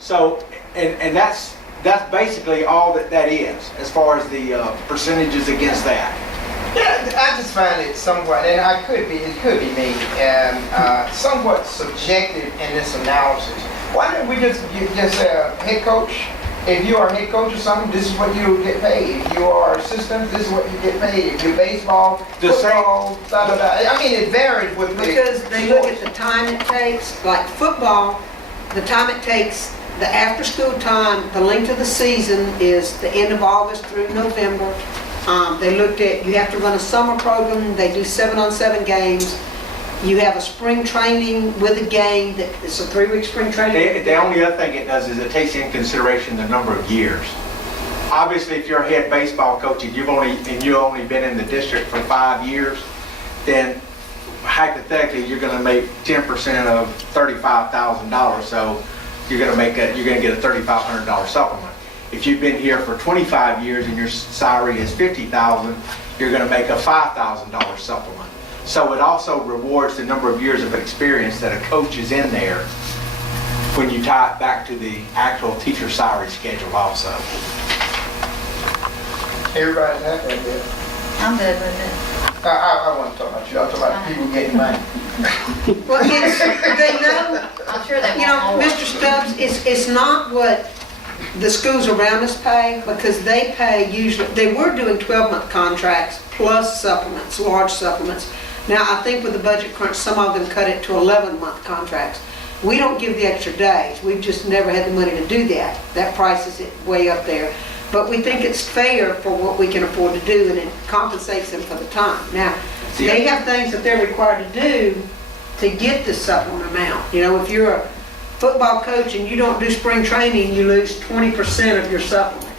So, and that's basically all that is, as far as the percentages against that. Yeah, I just find it somewhat, and it could be me, somewhat subjective in this analysis. Why don't we just say, head coach, if you are a head coach or something, this is what you get paid. If you are assistant, this is what you get paid. If you're baseball, football, blah, blah, blah. I mean, it varies with because they look at the time it takes, like football, the time it takes, the after-school time, the length of the season is the end of August through November. They looked at, you have to run a summer program, they do 7-on-7 games. You have a spring training with a game, it's a 3-week spring training. The only other thing it does is it takes into consideration the number of years. Obviously, if you're a head baseball coach and you've only been in the district for 5 years, then hypothetically you're going to make 10% of $35,000. So you're going to get a $3,500 supplement. If you've been here for 25 years and your salary is $50,000, you're going to make a $5,000 supplement. So it also rewards the number of years of experience that a coach is in there when you tie it back to the actual teacher salary schedule also. Everybody's happy with it. I'm good with it. I want to talk about you. I'll talk about the people getting money. Well, they know, I'm sure they you know, want more. Mr. Stubbs, it's not what the schools around us pay, because they pay usually, they were doing 12-month contracts plus supplements, large supplements. Now, I think with the budget crunch, some of them cut it to 11-month contracts. We don't give the extra days. We've just never had the money to do that. That price is way up there. But we think it's fair for what we can afford to do, and it compensates them for the time. Now, they have things that they're required to do to get the supplement amount. You know, if you're a football coach and you don't do spring training, you lose 20% of your supplement.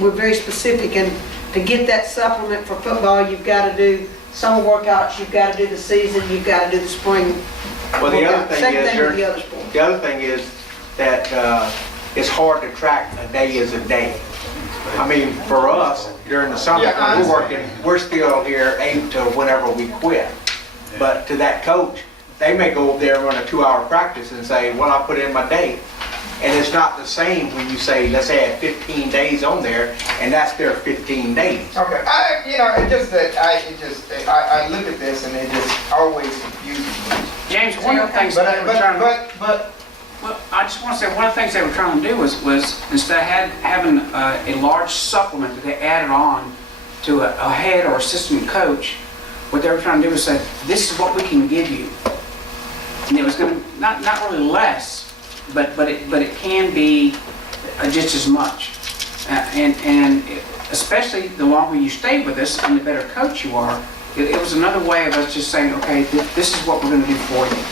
We're very specific, and to get that supplement for football, you've got to do summer workouts, you've got to do the season, you've got to do the spring. Well, the other thing Same is, thing with the other sports. the other thing is that it's hard to track a day as a day. I mean, for us, during the summer, Yeah, when we're working, we're still here 8 to whenever we quit. But to that coach, they may go over there and run a 2-hour practice and say, well, I put in my day. And it's not the same when you say, let's say I have 15 days on there, and that's their 15 days. Okay, it's just that I look at this and it just always confuses me. James, one of the things they were trying to, But well, I just want to say, one of the things they were trying to do was instead of having a large supplement that they added on to a head or assistant coach, what they were trying to do was say, this is what we can give you. And it was going to, not really less, but it can be just as much. And especially the longer you stay with us and the better coach you are, it was another way of us just saying, okay, this is what we're going to do for you.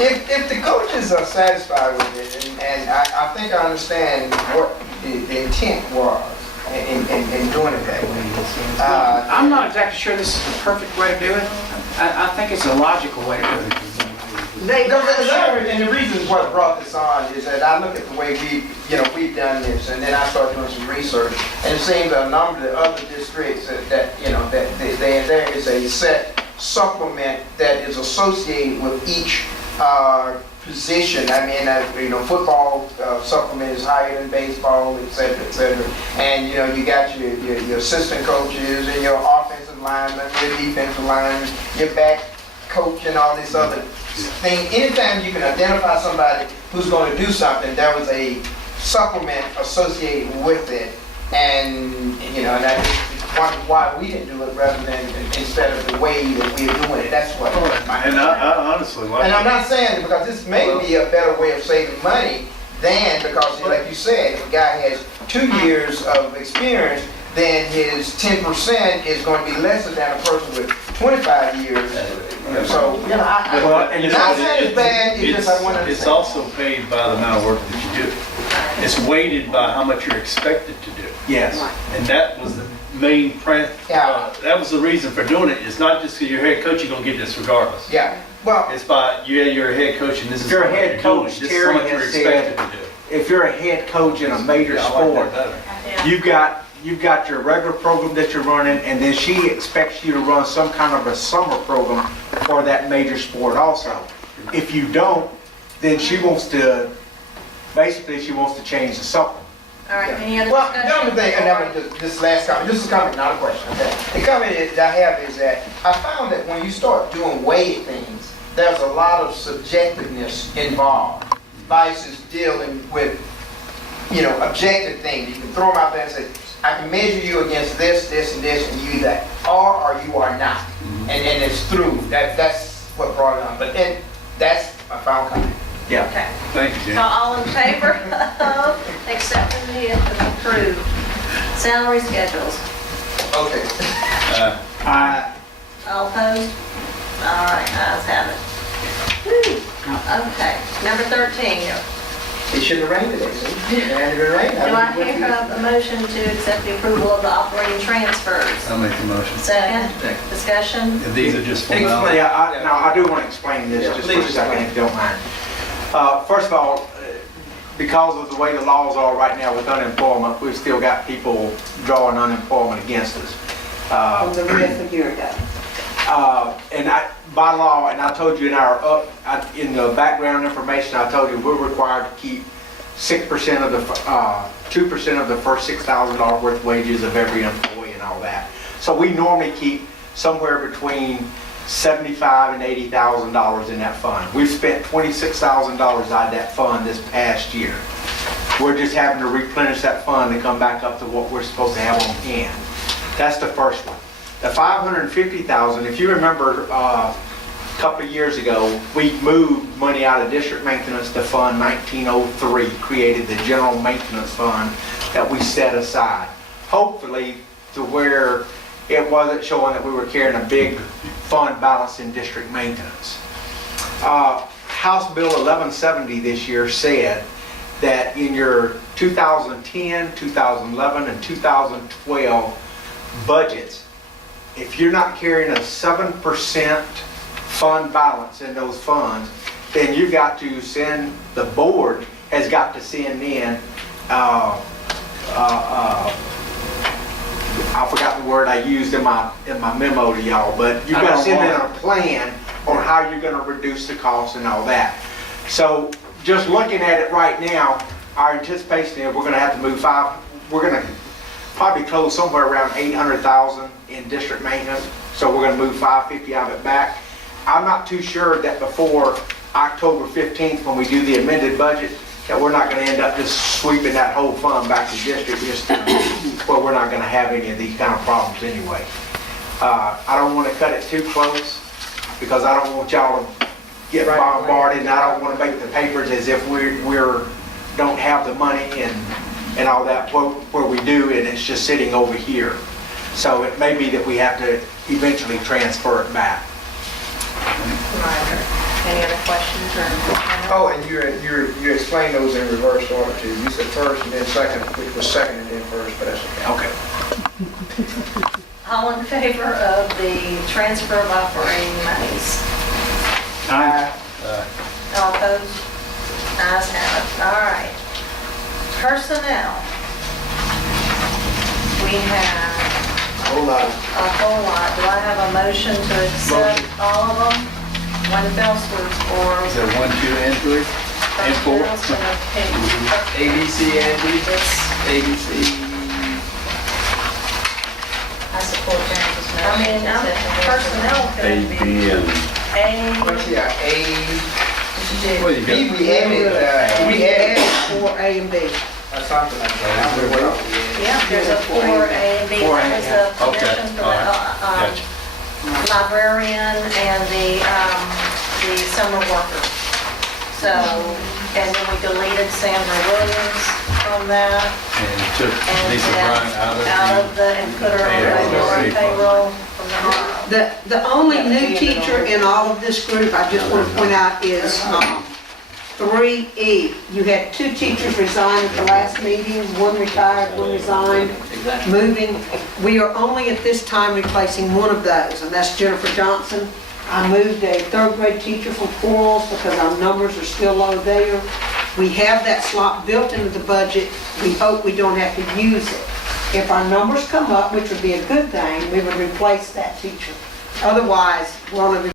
if the coaches are satisfied with it, and I think I understand what the intent was in doing it that way. I'm not exactly sure this is the perfect way to do it. I think it's a logical way to do it. And the reason what brought this on is that I look at the way we've done this, and then I started doing some research, and it seems a number of other districts that there is a set supplement that is associated with each position. I mean, football supplement is higher than baseball, et cetera, et cetera. And you got your assistant coaches and your offensive linemen, your defensive linemen, your back coach, and all this other thing. Anytime you can identify somebody who's going to do something, there was a supplement associated with it, and that's why we didn't do it rather than instead of the way that we're doing it. That's what. And I honestly like. And I'm not saying because this may be a better way of saving money than because, like you said, if a guy has 2 years of experience, then his 10% is going to be less than a person with 25 years. So, And it's not saying it's bad, it's just I want to It's also paid by the amount of work that you do. It's weighted by how much you're expected to do. Yes. And that was the main that was the reason for doing it. It's not just because you're head coach, you're going to get this regardless. Yeah. Well, It's by, you're a head coach and this is You're a how much head you're doing. coach, This is how Terry much you're has expected said- to do. If you're a head coach in a major Yeah, I like sport, that better. you've got your regular program that you're running, and then she expects you to run some kind of a summer program for that major sport also. If you don't, then she wants to basically she wants to change the supplement. All right, any other Well, discussion? the only thing, and that was this last comment, this is a comment, not a question, okay? The comment that I have is that I found that when you start doing weighted things, there's a lot of subjectiveness involved. Vices dealing with, objective things. You can throw them out there and say, I can measure you against this, this, and this, and you either are or you are not. And it's through. That's what brought it on. But that's a final comment. Yeah. Okay. Thank you, So Jim. all in favor of accepting the approved salary schedules? Okay. All opposed? All right, ayes have it. Whew. Okay, number 13. It shouldn't have rained today, see? It hadn't been raining. Do I hear a motion to accept the approval of the operating transfers? I'll make the motion. Second, discussion? And these are just Explain. formalities. Yeah, now I do want to explain this Yeah, just for please a second, explain. if you don't mind. First of all, because of the way the laws are right now with unemployment, we've still got people drawing unemployment against us. From the rest a year ago. And by law, and I told you in the background information, I told you we're required to keep 6% of the, 2% of the first $6,000 worth of wages of every employee and all that. So we normally keep somewhere between $75,000 and $80,000 in that fund. We've spent $26,000 out of that fund this past year. We're just having to replenish that fund to come back up to what we're supposed to have on hand. That's the first one. The $550,000, if you remember a couple of years ago, we moved money out of district maintenance to Fund 1903, created the general maintenance fund that we set aside. Hopefully to where it wasn't showing that we were carrying a big fund balance in district maintenance. House Bill 1170 this year said that in your 2010, 2011, and 2012 budgets, if you're not carrying a 7% fund balance in those funds, then you got to send, the board has got to send in, I forgot the word I used in my memo to y'all, but you've got to send in a plan on how you're going to reduce the cost and all that. So just looking at it right now, our anticipation is we're going to have to move we're going to probably close somewhere around 800,000 in district maintenance. So we're going to move 550 of it back. I'm not too sure that before October 15th, when we do the amended budget, that we're not going to end up just sweeping that whole fund back to district, just where we're not going to have any of these kind of problems anyway. I don't want to cut it too close because I don't want y'all to get bombarded, and I don't want to make the papers as if we're don't have the money and all that, where we do, and it's just sitting over here. So it may be that we have to eventually transfer it back. Any other questions or? Oh, and you explained those in reverse order too. You said first and then second, which was second and then first, but that's okay. Okay. All in favor of the transfer of operating monies? All opposed? Ayes have it. All right. Personnel. We have Hold on. a whole lot. Do I have a motion to accept all of them? One fell swoop for Is there 1, 2, and 3? And 4? personnel and pay. A, B, C, and D. This, A, B, C. I support James's motion. I mean, personnel A, could be B, and... What's A, here? A, Well, you B, got... we added, We added for A and B. something like that. I don't know what else we added. yeah, there's a 4A and B. 4A, That was the Okay, position for all the right. Gotcha. librarian and the summer worker. So, and then we deleted Sandra Williams from that. And took And Lisa Bryant out of the, and put her on regular payroll from the bottom. The only new teacher in all of this group, I just want to point out, is 3E. You had 2 teachers resign at the last meeting, one retired, one resigned, moving. We are only at this time replacing one of those, and that's Jennifer Johnson. I moved a 3rd grade teacher from Quarles because our numbers are still low there. We have that slot built into the budget. We hope we don't have to use it. If our numbers come up, which would be a good thing, we would replace that teacher. Otherwise, we're only